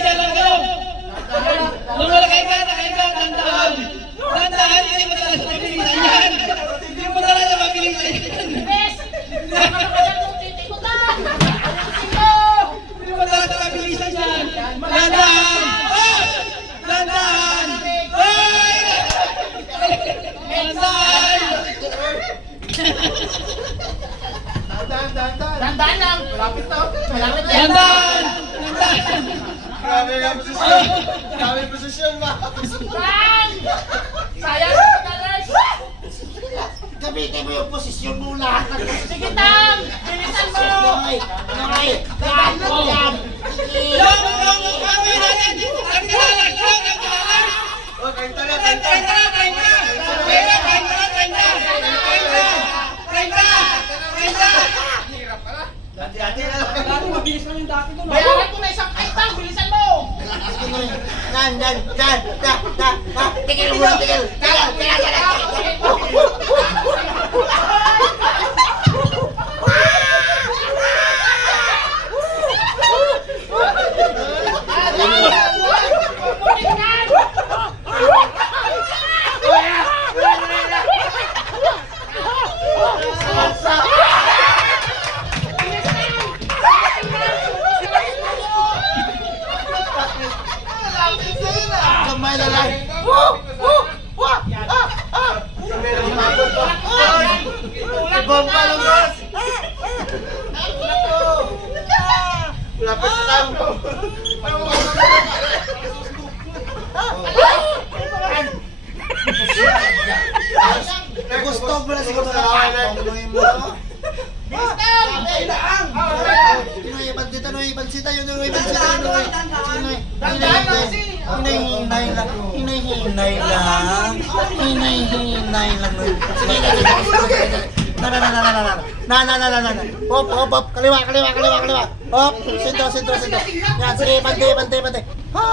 isa lang kayo. Lumalakay ka, tandaan. Tandaan, hindi mo talaga mabilisan yan. Hindi mo talaga mabilisan yan. Hindi mo talaga mabilisan yan. Tandaan! Tandaan! Tandaan! Tandaan lang! Malapit na! Malapit na! Tandaan! Tandaan! Grabe nga posisyon! Grabe posisyon ba? Bang! Sayang ka talas! Gamitin mo yung posisyon mo lahat ng Sige Tang! Bilisan mo! Noy! Noy! Yan! Yan! Yung kami natin! Ang kalalas! Oh, kain tayo, Kain kain tayo! na! Kain na! Kain na! Hati-hati na lang! Dati mabilis lang yung dati doon. Bayaran ko na isang kaitang! Bilisan mo! Yan! Yan! Yan! Tigil mo! Tigil! Tigil! Kamay na lang! Ibang palungas! Lapit na tayo! Gusto mo na siguro na patuloy mo. Pinoy Bansita, Pinoy Bansita, yun Pinoy Bansita, Pinoy. Hinay-hinay lang. Hinay-hinay lang. Hinay-hinay lang. Na. Hop. Kaliwa. Hop. Sentro. Yan, sige, bante. Ha.